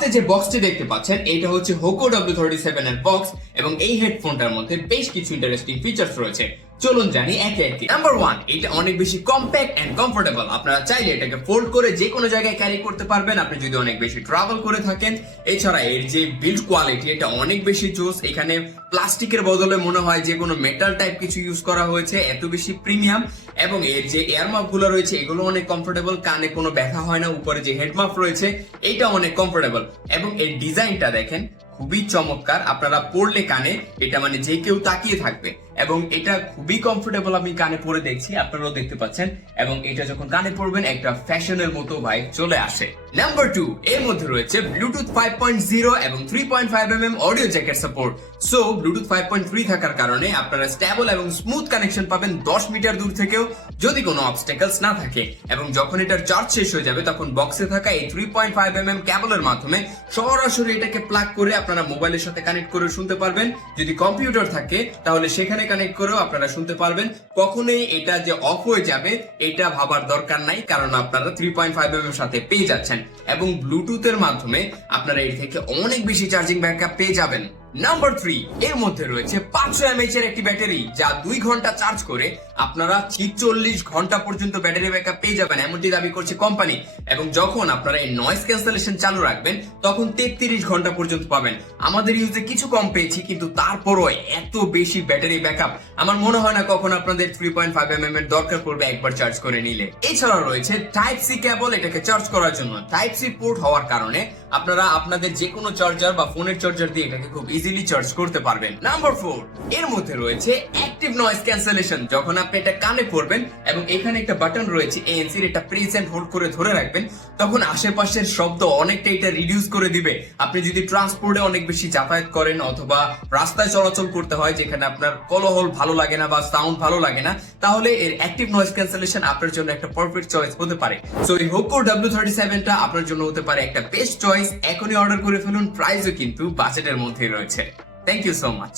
হাতে যে বক্সটি দেখতে পাচ্ছেন এটা হচ্ছে Hoco W37 এর বক্স এবং এই হেডফোনটার মধ্যে বেশ কিছু ইন্টারেস্টিং ফিচার্স রয়েছে। চলুন জানি একে একে। নাম্বার 1, এটা অনেক বেশি কম্প্যাক্ট এন্ড কমফোর্টেবল। আপনারা চাইলে এটাকে ফোল্ড করে যে কোনো জায়গায় ক্যারি করতে পারবেন আপনি যদি অনেক বেশি ট্রাভেল করে থাকেন। এছাড়া এর যে বিল্ড কোয়ালিটি এটা অনেক বেশি জোস। এখানে প্লাস্টিকের বদলে মনে হয় যে কোনো মেটাল টাইপ কিছু ইউজ করা হয়েছে, এত বেশি প্রিমিয়াম। এবং এর যে এয়ার মাফ গুলো রয়েছে এগুলো অনেক কমফোর্টেবল, কানে কোনো ব্যথা হয় না। উপরে যে হেড মাফ রয়েছে এটা অনেক কমফোর্টেবল এবং এর ডিজাইনটা দেখেন খুবই চমৎকার। আপনারা পড়লে কানে এটা মানে যে কেউ তাকিয়ে থাকবে এবং এটা খুবই কমফোর্টেবল। আমি কানে পরে দেখছি, আপনারাও দেখতে পাচ্ছেন। এবং এটা যখন কানে পড়বেন একটা ফ্যাশনের মতো ভাইব চলে আসে। নাম্বার 2, এর মধ্যে রয়েছে ব্লুটুথ 5.0 এবং 3.5mm audio jacket support. So Bluetooth 5.3 থাকার কারণে আপনারা স্টেবল এবং স্মুথ কানেকশন পাবেন 10 মিটার দূর থেকেও যদি কোনো অবস্টেকলস না থাকে। এবং যখন এটার চার্জ শেষ হয়ে যাবে তখন বক্সে থাকা এই 3.5mm কেবলের মাধ্যমে সরাসরি এটাকে প্লাগ করে আপনারা মোবাইলের সাথে কানেক্ট করে শুনতে পারবেন। যদি কম্পিউটার থাকে তাহলে সেখানে কানেক্ট করেও আপনারা শুনতে পারবেন। কখনোই এটা যে অফ হয়ে যাবে এটা ভাবার দরকার নাই, কারণ আপনারা 3.5mm এর সাথে পেয়ে যাচ্ছেন এবং ব্লুটুথের মাধ্যমে আপনারা এর থেকে অনেক বেশি চার্জিং ব্যাকআপ পেয়ে যাবেন। নাম্বার 3, এর মধ্যে রয়েছে 500 mAh এর একটি ব্যাটারি যা 2 ঘন্টা চার্জ করে আপনারা 46 ঘন্টা পর্যন্ত ব্যাটারি ব্যাকআপ পেয়ে যাবেন, এমনটি দাবি করছে কোম্পানি। এবং যখন আপনারা এই নয়েজ ক্যান্সেলেশন চালু রাখবেন তখন 33 ঘন্টা পর্যন্ত পাবেন। আমাদের ইউজে কিছু কম পেয়েছি, কিন্তু তারপরও এত বেশি ব্যাটারি ব্যাকআপ আমার মনে হয় না কখন আপনাদের 3.5mm এর দরকার পড়বে একবার চার্জ করে নিলে। এছাড়া রয়েছে টাইপ সি কেবল এটাকে চার্জ করার জন্য। টাইপ সি পোর্ট হওয়ার কারণে আপনারা আপনাদের যে কোনো চার্জার বা ফোনের চার্জার দিয়ে এটাকে খুব ইজিলি চার্জ করতে পারবেন। নাম্বার 4, এর মধ্যে রয়েছে অ্যাক্টিভ নয়েজ ক্যান্সেলেশন। যখন আপনি এটা কানে পড়বেন এবং এখানে একটা বাটন রয়েছে ANC এর, এটা প্রেস এন্ড হোল্ড করে ধরে রাখবেন, তখন আশেপাশের শব্দ অনেকটা এটা রিডিউস করে দিবে। আপনি যদি ট্রান্সপোর্টে অনেক বেশি যাতায়াত করেন অথবা রাস্তায় চলাচল করতে হয় যেখানে আপনার কোলাহল ভালো লাগে না বা সাউন্ড ভালো লাগে না, তাহলে এর অ্যাক্টিভ নয়েজ ক্যান্সেলেশন আপনার জন্য একটা পারফেক্ট চয়েস হতে পারে। সো এই Hoco W37 টা আপনার জন্য হতে পারে একটা বেস্ট চয়েস। এখনই অর্ডার করে ফেলুন, প্রাইসও কিন্তু বাজেটের মধ্যেই রয়েছে। Thank you so much.